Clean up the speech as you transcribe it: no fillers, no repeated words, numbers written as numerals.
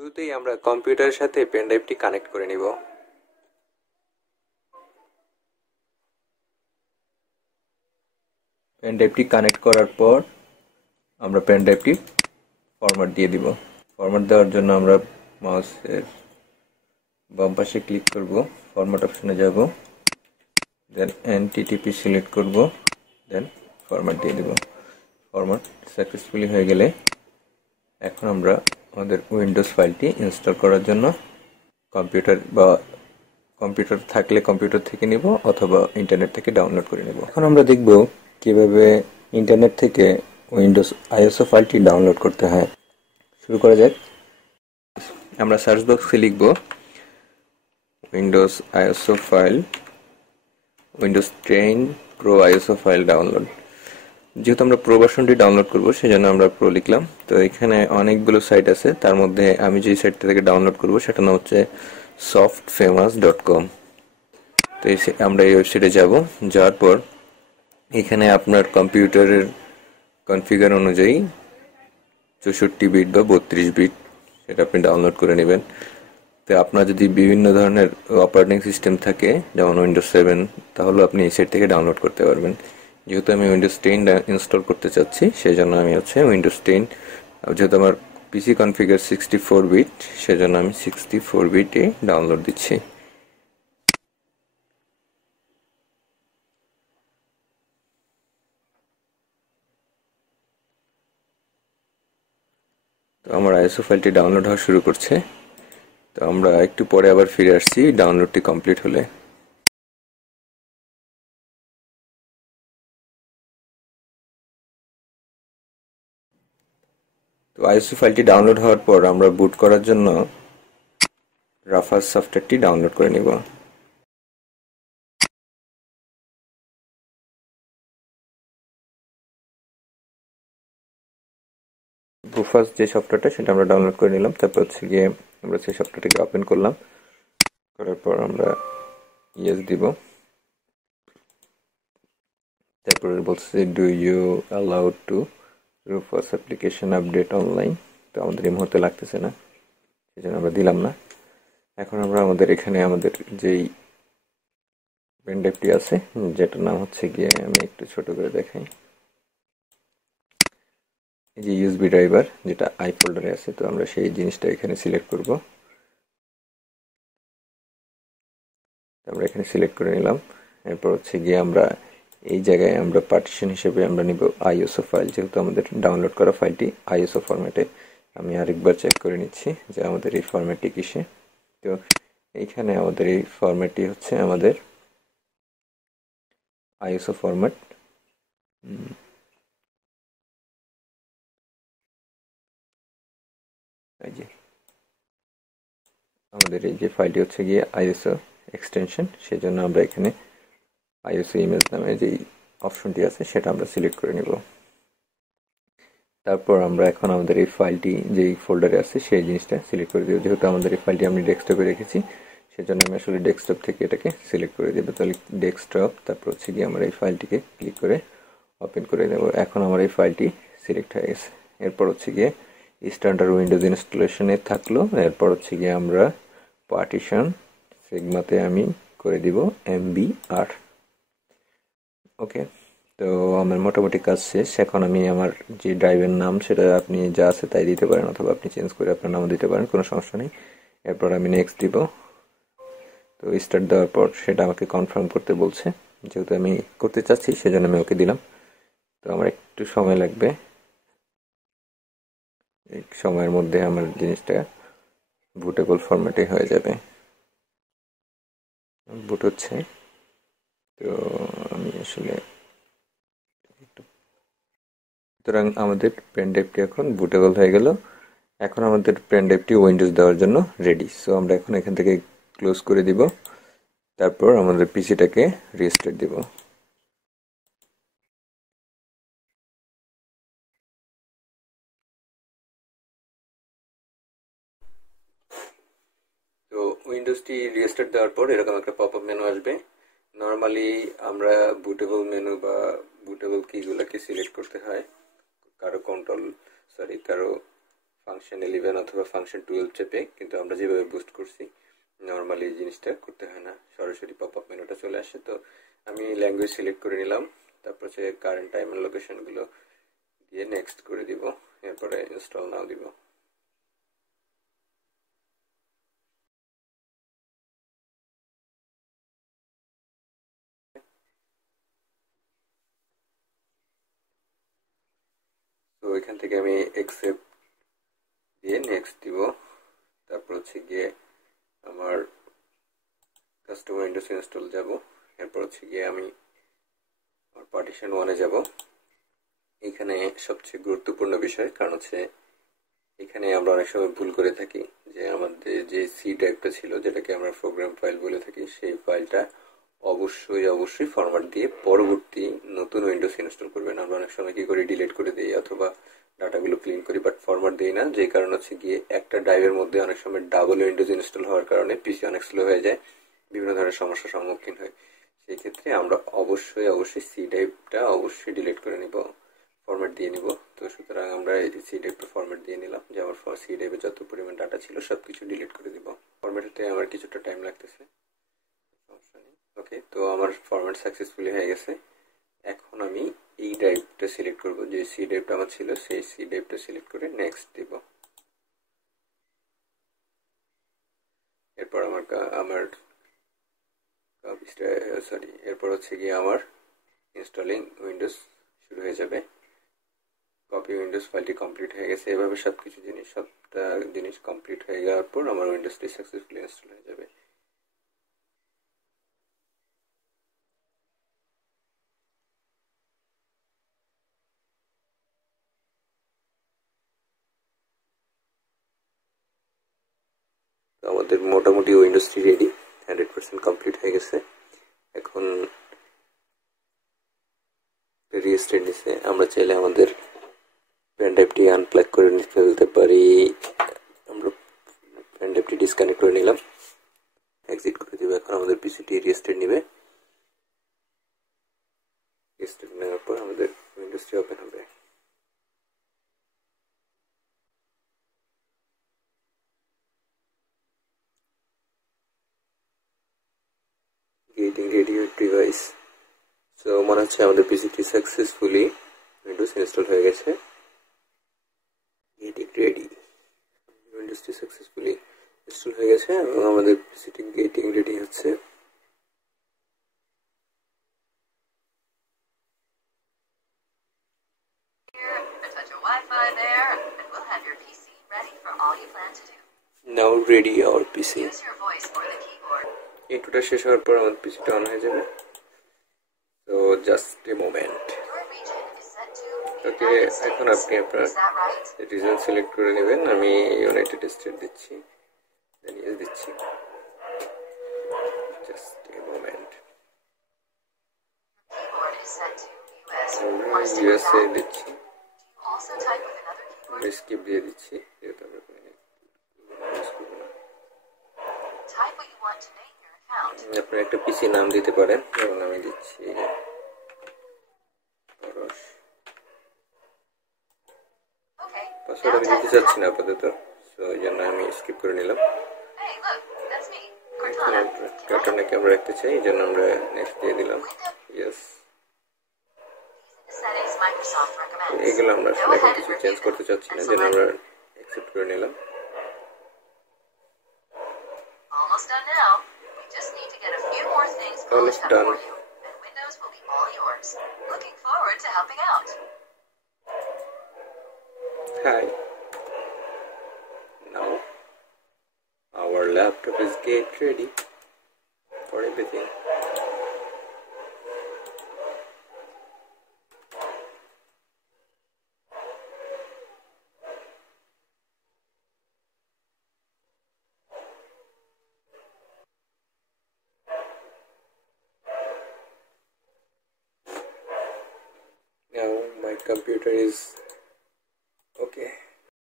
শুরুতেই আমরা কম্পিউটারের সাথে পেন ড্রাইভটি কানেক্ট করে নিব। পেন ড্রাইভটি কানেক্ট করার পর আমরা পেন ড্রাইভটি ফরম্যাট দিয়ে দিব। ফরম্যাট দেওয়ার জন্য আমরা মাউসের বাম পাশে ক্লিক করব, ফরম্যাট অপশনে যাব, দেন এনটিটিপি সিলেক্ট করব, দেন ফরম্যাট দিয়ে দেব। ফরম্যাট সাকসেসফুলি হয়ে গেলে এখন আমরা আমাদের উইন্ডোজ ফাইলটি ইনস্টল করার জন্য কম্পিউটার থাকলে কম্পিউটার থেকে নিব অথবা ইন্টারনেট থেকে ডাউনলোড করে নেব। এখন আমরা দেখব কিভাবে ইন্টারনেট থেকে উইন্ডোজ আইএসও ফাইলটি ডাউনলোড করতে হয়। শুরু করা যাক। আমরা সার্চ বক্সে লিখব Windows ISO file, Windows 10 pro ISO file download. যেহেতু আমরা প্রো ভার্সনটি ডাউনলোড করব সেজন্য আমরা প্রো লিখলাম। তো এখানে অনেকগুলো সাইট আছে, তার মধ্যে আমি যে সাইটটা থেকে ডাউনলোড করব সেটার নাম হচ্ছে softfamous.com। তো আমরা এই ওয়েবসাইটে যাব। যাওয়ার পর এখানে আপনার কম্পিউটারের কনফিগার অনুযায়ী 64 বিট বা 32 বিট সেটা আপনি ডাউনলোড করে নেবেন। তো আপনার যদি বিভিন্ন ধরনের অপারেটিং সিস্টেম থাকে যেমন উইন্ডোজ 7, তাহলে আপনি এই সাইট থেকে ডাউনলোড করতে পারবেন। যেহেতু আমি উইন্ডোজ 10 ইনস্টল করতে চাচ্ছি সেই জন্য আমি উইন্ডোজ 10, যেহেতু আমার পিসি কনফিগার 64 বিট সেজন্য আমি 64 বিটে ডাউনলোড দিচ্ছি। তো আমার আইএসও ফাইলটি ডাউনলোড হওয়া শুরু করছে। তো আমরা একটু পরে আবার ফিরে আসছি ডাউনলোডটি কমপ্লিট হলে। তো আইএসও ফাইলটি ডাউনলোড হওয়ার পর আমরা বুট করার জন্য রাফাস সফটওয়্যারটি ডাউনলোড করে নিব। রুফাস যে সফটওয়্যারটা সেটা আমরা ডাউনলোড করে নিলাম। তারপর গিয়ে আমরা সেই সফটওয়্যারটিকে ওপেন করলাম। করার পর আমরা ইয়েস দিব। তারপরে বলছে do you allow to Rufus application update online. তো আমাদের এই মুহূর্তে লাগতেছে না, সেই জন্য আমরা দিলাম না। এখন আমরা এখানে আমাদের যেই পেন ড্রাইভটি আছে যেটার নাম হচ্ছে গিয়ে, আমি একটু ছোট করে দেখাই, এই যে ইউএসবি ড্রাইভার যেটা আই ফোল্ডারে আছে। তো আমরা সেই জিনিসটা এখানে সিলেক্ট করব। আমরা এখানে সিলেক্ট করে নিলাম। এরপর গিয়ে আমরা এই জায়গায় আমরা পার্টিশন হিসেবে আমরা নিব আইএসও ফাইল, যেহেতু আমাদের ডাউনলোড করা ফাইলটি আইএসও ফরম্যাটে। আমি আরেকবার চেক করে নিচ্ছি যে আমাদের এই ফরম্যাটটি কিসে। তো এইখানে আমাদের এই ফরম্যাটটি হচ্ছে আমাদের আইএসও ফরম্যাট। এই যে আমাদের এই যে ফাইলটি হচ্ছে গিয়ে আইএসও এক্সটেনশন, সেই জন্য আমরা এখানে আইএসও ইমেজ নামে যেই অপশনটি আছে সেটা আমরা সিলেক্ট করে নিব। তারপর আমরা এখন আমাদের এই ফাইলটি যেই ফোল্ডারে আছে সেই জিনিসটা সিলেক্ট করে দেব। যেহেতু আমাদের এই ফাইলটি আমি ডেস্কটপে রেখেছি সেজন্য আমি আসলে ডেস্কটপ থেকে এটাকে সিলেক্ট করে দেবো। তাহলে ডেস্কটপ, তারপর গিয়ে আমরা এই ফাইলটিকে ক্লিক করে ওপেন করে দেব। এখন আমার এই ফাইলটি সিলেক্ট হয়ে গেছে। এরপর গিয়ে স্ট্যান্ডার্ড উইন্ডোজ ইনস্টলেশনে থাকলো। এরপর গিয়ে আমরা পার্টিশন সিগমাতে আমি করে দিব MB8। ওকে, তো আমার মোটামুটি কাজ শেষ। এখন আমি আমার যে ড্রাইভের নাম সেটা আপনি যা আছে তাই দিতে পারেন, অথবা আপনি চেঞ্জ করে আপনার নামও দিতে পারেন, কোনো সমস্যা নেই। এরপর আমি নেক্সট দিব। তো স্টার্ট দেওয়ার পর সেটা আমাকে কনফার্ম করতে বলছে, যেহেতু আমি করতে চাচ্ছি সেজন্য আমি ওকে দিলাম। তো আমার একটু সময় লাগবে, এই সময়ের মধ্যে আমার জিনিসটা বুটেবল ফরম্যাটে হয়ে যাবে। বুট হচ্ছে। তো আমি আসলে সুতরাং আমাদের পেন ড্রাইভটি এখন বুটেবল হয়ে গেল। এখন আমাদের পেন ড্রাইভটি উইন্ডোজ দেওয়ার জন্য রেডি। সো আমরা এখন এখান থেকে ক্লোজ করে দিব। তারপর আমাদের পিসিটাকে রিস্টার্ট দিব। তো উইন্ডোজটি রিস্টার্ট দেওয়ার পর এরকম একটা পপআপ মেনু আসবে। নর্মালি আমরা বুটেবল মেনু বা বুটেবল কিগুলোকে সিলেক্ট করতে হয়, কারো ফাংশন 11 অথবা ফাংশন 12 চেপে, কিন্তু আমরা যেভাবে বুস্ট করছি নর্মালি এই জিনিসটা করতে হয় না, সরাসরি পপ আপ মেনুটা চলে আসে। তো আমি ল্যাঙ্গুয়েজ সিলেক্ট করে নিলাম, তারপর হচ্ছে কারেন্ট টাইম এন্ড লোকেশনগুলো দিয়ে নেক্সট করে দিব, এরপরে ইনস্টল নাও দিব। তো এখান থেকে আমি অ্যাকসেপ্ট দিয়ে নেক্সট দিব, তারপর হচ্ছে গিয়ে আমার কাস্টম উইন্ডোজ ইনস্টল যাব, এরপর হচ্ছে গিয়ে আমি আমার পার্টিশন 1-এ যাব। এখানে সবচেয়ে গুরুত্বপূর্ণ বিষয়, কারণ হচ্ছে এখানে আমরা অনেক সময় ভুল করে থাকি যে আমাদের যে সি ড্রাইভটা ছিল, যেটাকে আমরা প্রোগ্রাম ফাইল বলে থাকি, সেই ফাইলটা অবশ্যই ফরম্যাট দিয়ে পরবর্তী নতুন উইন্ডোজ ইনস্টল করবেন। আমরা অনেক সময় কি করি, ডিলিট করে দিই অথবা ডাটাগুলো ক্লিন করি, বাট ফরম্যাট দিই না, যে কারণ হচ্ছে গিয়ে একটা ড্রাইভের মধ্যে অনেক সময় ডাবল উইন্ডোজ ইনস্টল হওয়ার কারণে পিসি অনেক স্লো হয়ে যায়, বিভিন্ন ধরনের সমস্যার সম্মুখীন হয়। সেই ক্ষেত্রে আমরা অবশ্যই সি ড্রাইভটা অবশ্যই ডিলিট করে নিব, ফরম্যাট দিয়ে নিব। তো সুতরাং আমরা এই সি ড্রাইভটা ফরম্যাট দিয়ে নিলাম, যে আমার সি ড্রাইভে যত পরিমাণ ডাটা ছিল সবকিছু ডিলিট করে দিব। ফরম্যাট হতে আমার কিছুটা টাইম লাগতেছে, সমস্যা নেই। ওকে, তো আমার ফরম্যাট সাকসেসফুলি হয়ে গেছে। এখন আমি এই ড্রাইভটা সিলেক্ট করব, যে সি ড্রাইভটা আমার ছিল সেই সি ড্রাইভটা সিলেক্ট করে নেক্সট দিব। এরপর এরপর হচ্ছে গিয়ে আমার ইনস্টলিং উইন্ডোজ শুরু হয়ে যাবে। কপি উইন্ডোজ ফাইলটি কমপ্লিট হয়ে গেছে। এভাবে সবটা জিনিস কমপ্লিট হয়ে যাওয়ার পর আমার উইন্ডোজটি সাকসেসফুলি ইনস্টল হয়ে যাবে। আমাদের মোটামুটি উইন্ডোজটি রেডি, 100% কমপ্লিট হয়ে গেছে। এখন রিস্টার্ট নিছে, আমরা চাইলে আমাদের পেন ড্রাইভটি আনপ্লাগ করে ফেলতে পারি। আমরা পেন ড্রাইভটি ডিসকানেক্ট করে নিলাম, এক্সিট করে দিব। এখন আমাদের পিসিটি রিস্টার্ট নেবে, রিস্টার্ট নেওয়ার পর আমাদের উইন্ডোজটি ওপেন হবে। Getting ready with device. So মনে হচ্ছে আমাদের পিসিটি সাকসেসফুলি উইন্ডোজ ইনস্টল হয়ে গেছে। গেটিং রেডি, উইন্ডোজটি সাকসেসফুলি ইনস্টল হয়ে গেছে এবং আমাদের পিসিটি গেটিং রেডি হচ্ছে। Now ready our PC. ইন্ট্রোটা শেষ হওয়ার পর আমার পিসিটা অন হয়ে যাবে। তো জাস্ট এ মোমেন্ট। ওকে, এখন আপনি আপনার রিজন সিলেক্ট করে নেবেন। আমি ইউনাইটেড স্টেট দিচ্ছি, দেন ইয়েস দিচ্ছি। Just a moment. ইউএসএ দিচ্ছি, স্কিপ দিয়ে দিচ্ছি, যেহেতু আমরা আপনার একটা পিসি নাম দিতে পারেন, যেমন আমি দিচ্ছি পাসওয়ার্ড। আমি দিতে চাচ্ছি না আপাতত, সো এই জন্য আমি স্কিপ করে নিলাম। ক্যাটারনাকে আমরা রাখতে চাই, এই জন্য আমরা নেক্সট দিয়ে দিলাম, ইয়েস। এগুলো আমরা আসলে এখন কিছু চেঞ্জ করতে চাচ্ছি না, যেন আমরা অ্যাকসেপ্ট করে নিলাম। Almost done. Hi. Now our laptop is get ready for everything. Now my computer is okay.